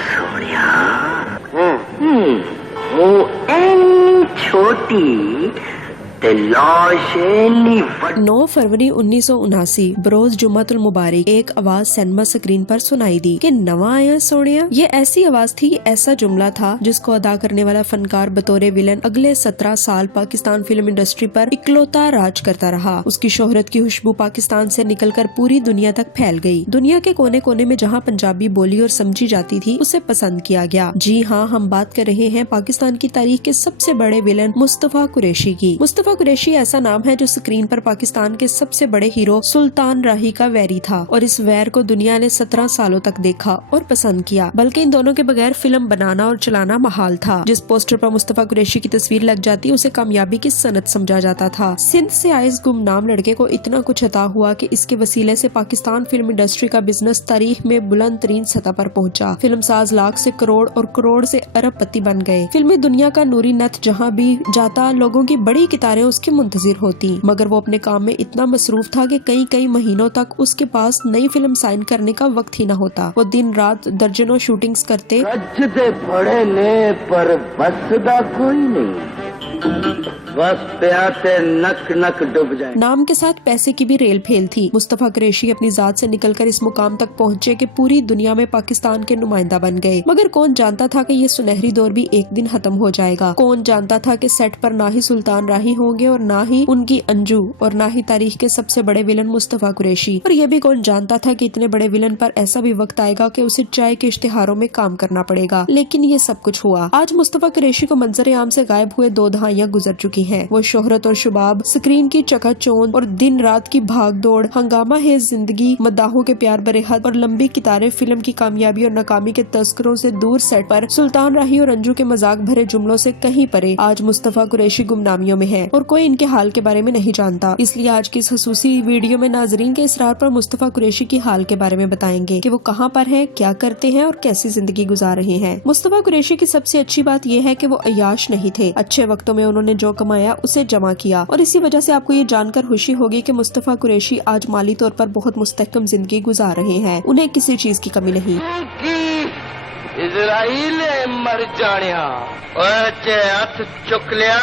सोनिया वो छोटी 9 फरवरी 1979 बरोज जुम्मतुल मुबारक एक आवाज सिनेमा स्क्रीन पर सुनाई दी कि नवा आया सोनिया। ये ऐसी आवाज थी, ऐसा जुमला था जिसको अदा करने वाला फनकार बतौर विलन अगले 17 साल पाकिस्तान फिल्म इंडस्ट्री पर इकलौता राज करता रहा। उसकी शोहरत की खुशबू पाकिस्तान से निकलकर पूरी दुनिया तक फैल गई। दुनिया के कोने कोने में जहाँ पंजाबी बोली और समझी जाती थी उसे पसंद किया गया। जी हाँ, हम बात कर रहे हैं पाकिस्तान की तारीख के सबसे बड़े विलन मुस्तफा कुरैशी की। मुस्तफा कुरैशी ऐसा नाम है जो स्क्रीन पर पाकिस्तान के सबसे बड़े हीरो सुल्तान राही का वैरी था और इस वैर को दुनिया ने 17 सालों तक देखा और पसंद किया। बल्कि इन दोनों के बगैर फिल्म बनाना और चलाना महाल था। जिस पोस्टर पर मुस्तफा कुरैशी की तस्वीर लग जाती उसे कामयाबी की सनद समझा जाता था। सिंध से आए इस गुमनाम लड़के को इतना कुछ अता हुआ कि इसके वसीले से पाकिस्तान फिल्म इंडस्ट्री का बिजनेस तारीख में बुलंद तरीन सतह पर पहुंचा। फिल्म साज लाख से करोड़ और करोड़ से अरबपति बन गए। फिल्मी दुनिया का नूरी नथ जहाँ भी जाता लोगों की बड़ी कितारें उसकी मुंतजिर होती, मगर वो अपने काम में इतना मसरूफ था कि कई महीनों तक उसके पास नई फिल्म साइन करने का वक्त ही न होता। वो दिन रात दर्जनों शूटिंग्स करते। बड़े ने पर बस दा कोई नहीं, बस प्याते नक नक डूब जाए। नाम के साथ पैसे की भी रेल फेल थी। मुस्तफा कुरैशी अपनी जात से निकलकर इस मुकाम तक पहुँचे कि पूरी दुनिया में पाकिस्तान के नुमाइंदा बन गए। मगर कौन जानता था कि ये सुनहरी दौर भी एक दिन खत्म हो जाएगा। कौन जानता था कि सेट पर ना ही सुल्तान राही होंगे और ना ही उनकी अंजू और ना ही तारीख के सबसे बड़े विलन मुस्तफा कुरैशी। और ये भी कौन जानता था कि इतने बड़े विलन पर ऐसा भी वक्त आएगा कि उसे चाय के इश्तिहारों में काम करना पड़ेगा। लेकिन ये सब कुछ हुआ। आज मुस्तफा कुरैशी को मंजर आम से गायब हुए 2 दहाइयां गुजर चुकी है। वो शोहरत और शुबाब, स्क्रीन की चकाचौंध और दिन रात की भाग दौड़, हंगामा है जिंदगी, मदाहों के प्यार भरे हद और लंबी कितारें फिल्म की कामयाबी और नाकामी के तस्करों से दूर सेट पर सुल्तान राही और अंजू के मजाक भरे जुमलों से कहीं परे आज मुस्तफा कुरैशी गुमनामियों में है और कोई इनके हाल के बारे में नहीं जानता। इसलिए आज की इस खसूसी वीडियो में नाजरीन के इसरार पर मुस्तफा कुरैशी की हाल के बारे में बताएंगे कि वो कहाँ पर है, क्या करते हैं और कैसी जिंदगी गुजार रहे हैं। मुस्तफा कुरैशी की सबसे अच्छी बात यह है कि वो अय्याश नहीं थे। अच्छे वक्तों में उन्होंने जो कमाया उसे जमा किया और इसी वजह से आपको ये जानकर खुशी होगी कि मुस्तफा कुरैशी आज माली तौर पर बहुत मुस्तहकम जिंदगी गुजार रहे हैं। उन्हें किसी चीज की कमी नहीं। इजराइल मर जाने हाथ चुक लिया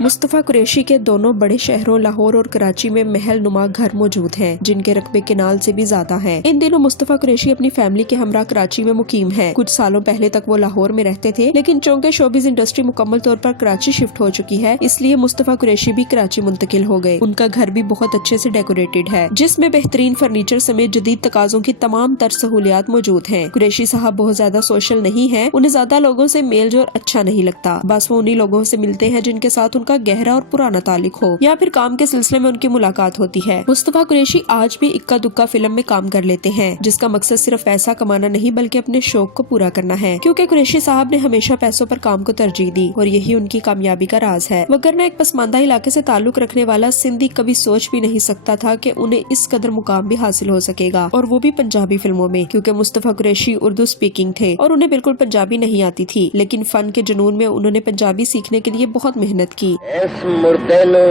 मुस्तफा कुरैशी के दोनों बड़े शहरों लाहौर और कराची में महल नुमा घर मौजूद हैं, जिनके रकबे केनाल से भी ज्यादा हैं। इन दिनों मुस्तफा कुरैशी अपनी फैमिली के हमरा कराची में मुकीम है। कुछ सालों पहले तक वो लाहौर में रहते थे, लेकिन चूंकि शोबिज इंडस्ट्री मुकम्मल तौर पर कराची शिफ्ट हो चुकी है, इसलिए मुस्तफा कुरैशी भी कराची मुंतकिल हो गए। उनका घर भी बहुत अच्छे से डेकोरेटेड है, जिसमें बेहतरीन फर्नीचर समेत जदीद तकाजों की तमाम तर सहूलियात मौजूद है। कुरैशी साहब बहुत ज्यादा सोशल नहीं है। उन्हें ज्यादा लोगों से मेल जोल अच्छा नहीं लगता। बस वो उन्हीं लोगों से मिलते हैं जिनके साथ उनका गहरा और पुराना ताल्लुक हो या फिर काम के सिलसिले में उनकी मुलाकात होती है। मुस्तफा कुरैशी आज भी इक्का दुक्का फिल्म में काम कर लेते हैं, जिसका मकसद सिर्फ पैसा कमाना नहीं बल्कि अपने शौक को पूरा करना है। क्योंकि कुरैशी साहब ने हमेशा पैसों पर काम को तरजीह दी और यही उनकी कामयाबी का राज है। वगरना एक पसमानदा इलाके से ताल्लुक रखने वाला सिंधी कभी सोच भी नहीं सकता था कि उन्हें इस कदर मुकाम भी हासिल हो सकेगा, और वो भी पंजाबी फिल्मों में। क्योंकि मुस्तफा कुरैशी उर्दू स्पीकिंग थे और उन्हें बिल्कुल पंजाबी नहीं आती थी, लेकिन फन के जुनून में उन्होंने पंजाबी सीखने के लिए बहुत मेहनत की। इस मुर्दे नो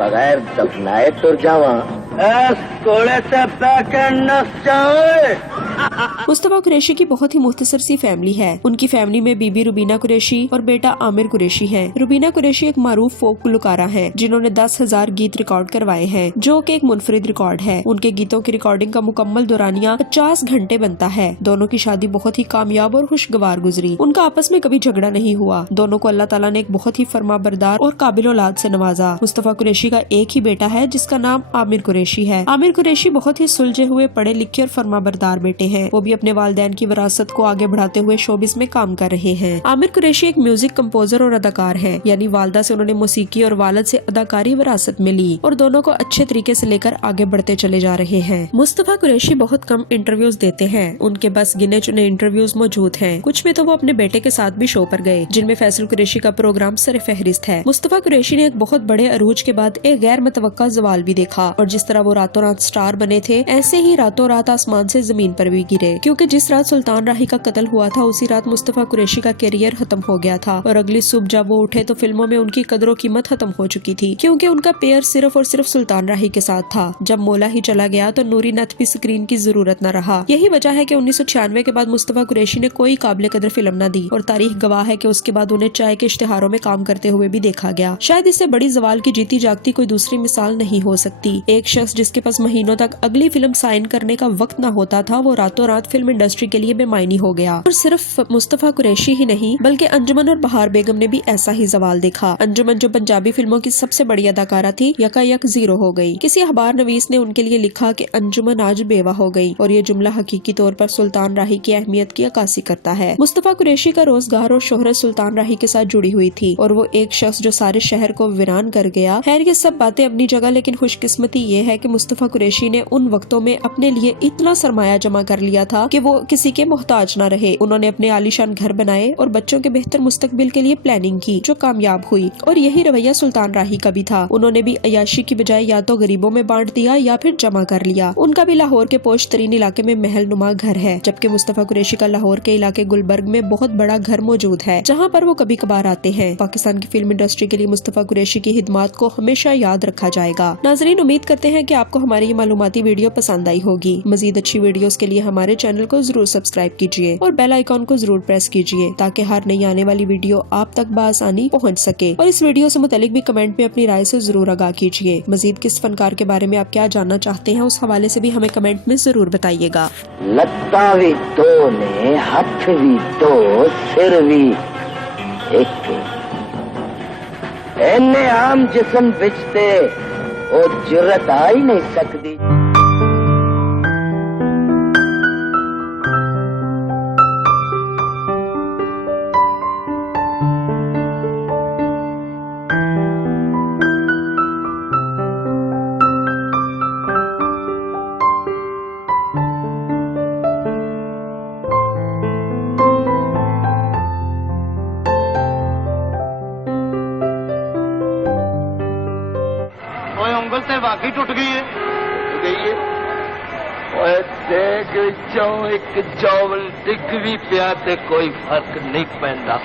बगैर दफनाए तुर जावा, इस कोड़े से पैके नस जाए। मुस्तफा कुरैशी की बहुत ही मुख्तसर सी फैमिली है। उनकी फैमिली में बीबी रुबीना कुरैशी और बेटा आमिर कुरैशी है। रुबीना कुरैशी एक मारूफ फोक गुलकारा है जिन्होंने 10,000 गीत रिकॉर्ड करवाए हैं, जो कि एक मुनफरिद रिकॉर्ड है। उनके गीतों की रिकॉर्डिंग का मुकम्मल दौरानिया 50 घंटे बनता है। दोनों की शादी बहुत ही कामयाब और खुशगवार गुजरी। उनका आपस में कभी झगड़ा नहीं हुआ। दोनों को अल्लाह ताला ने एक बहुत ही फरमाबरदार और काबिल औलाद से नवाजा। मुस्तफा कुरैशी का एक ही बेटा है जिसका नाम आमिर कुरैशी है। आमिर कुरैशी बहुत ही सुलझे हुए, पढ़े लिखे और फरमाबरदार बेटे हैं। वो भी अपने वालिदैन की विरासत को आगे बढ़ाते हुए शोबिस में काम कर रहे हैं। आमिर कुरैशी एक म्यूजिक कंपोजर और अदाकार है, यानी वालदा से उन्होंने मौसीकी और वालिद से अदाकारी विरासत में ली और दोनों को अच्छे तरीके से लेकर आगे बढ़ते चले जा रहे हैं। मुस्तफा कुरैशी बहुत कम इंटरव्यूज देते हैं। उनके बस गिने चुने इंटरव्यूज मौजूद हैं। कुछ में तो वो अपने बेटे के साथ भी शो पर गए, जिनमें फैसल कुरैशी का प्रोग्राम सर फहरिस्त है। मुस्तफा कुरैशी ने एक बहुत बड़े अरूज के बाद एक गैर मुतवक्का ज़वाल भी देखा, और जिस तरह वो रातों रात स्टार बने थे, ऐसे ही रातों रात आसमान से जमीन पर भी भी गिरे, क्योंकि जिस रात सुल्तान राही का कत्ल हुआ था उसी रात मुस्तफा कुरैशी का करियर खत्म हो गया था और अगली सुबह जब वो उठे तो फिल्मों में उनकी कदरों कीमत खत्म हो चुकी थी, क्योंकि उनका पेयर सिर्फ और सिर्फ सुल्तान राही के साथ था। जब मौला ही चला गया तो नूरी नथ भी स्क्रीन की जरूरत न रहा। यही वजह है कि 1996 के बाद मुस्तफा कुरैशी ने कोई काबिल कदर फिल्म न दी और तारीख गवाह है कि उसके बाद उन्हें चाय के इश्तिहारों में काम करते हुए भी देखा गया। शायद इससे बड़ी ज़वाल की जीती जागती कोई दूसरी मिसाल नहीं हो सकती। एक शख्स जिसके पास महीनों तक अगली फिल्म साइन करने का वक्त न होता था, वो रातों रात फिल्म इंडस्ट्री के लिए बेमायनी हो गया। और सिर्फ मुस्तफा कुरैशी ही नहीं बल्कि अंजुमन और बहार बेगम ने भी ऐसा ही ज़वाल देखा। अंजुमन जो पंजाबी फिल्मों की सबसे बड़ी अदाकारा थी, यकायक जीरो हो गई। किसी अखबार नवीस ने उनके लिए लिखा कि अंजुमन आज बेवा हो गई, और ये जुमला हकीकी तौर पर सुल्तान राही की अहमियत की अक्कासी करता है। मुस्तफा कुरैशी का रोजगार और शोहरत सुल्तान राही के साथ जुड़ी हुई थी, और वो एक शख्स जो सारे शहर को वीरान कर गया। खैर ये सब बातें अपनी जगह, लेकिन खुशकिस्मती ये है कि मुस्तफा कुरैशी ने उन वक्तों में अपने लिए इतना सरमाया जमा कर लिया था कि वो किसी के मोहताज न रहे। उन्होंने अपने आलीशान घर बनाए और बच्चों के बेहतर मुस्तकबिल के लिए प्लानिंग की, जो कामयाब हुई। और यही रवैया सुल्तान राही का भी था। उन्होंने भी अयाशी की बजाय या तो गरीबों में बांट दिया या फिर जमा कर लिया। उनका भी लाहौर के पोश तरीन इलाके में महल नुमा घर है, जबकि मुस्तफा कुरैशी का लाहौर के इलाके गुलबर्ग में बहुत बड़ा घर मौजूद है, जहाँ पर वो कभी कभार आते हैं। पाकिस्तान की फिल्म इंडस्ट्री के लिए मुस्तफा कुरैशी की खिदमत को हमेशा याद रखा जाएगा। नाजरीन, उम्मीद करते हैं कि आपको हमारी ये मालूमाती वीडियो पसंद आई होगी। मजीद अच्छी वीडियोस के लिए हमारे चैनल को जरूर सब्सक्राइब कीजिए और बेल आइकॉन को जरूर प्रेस कीजिए, ताकि हर नई आने वाली वीडियो आप तक बआसानी पहुंच सके। और इस वीडियो से मुतालिक भी कमेंट में अपनी राय से जरूर आगाह कीजिए। मजीद किस फनकार के बारे में आप क्या जानना चाहते हैं, उस हवाले से भी हमें कमेंट में जरूर बताइएगा। लत्ता भी दो ने, हथ भी दो, सिर भी एक। इन्ने आम जिस्म बिचते वो जुर्रत आ ही नहीं सकती। ਉਂਗਲ ਤੇ ਵਾਕਈ ਟੁੱਟ ਗਈ ਹੈ। ओए देख चो एक चौवल डिग भी पिया ते कोई फर्क नहीं पैंदा।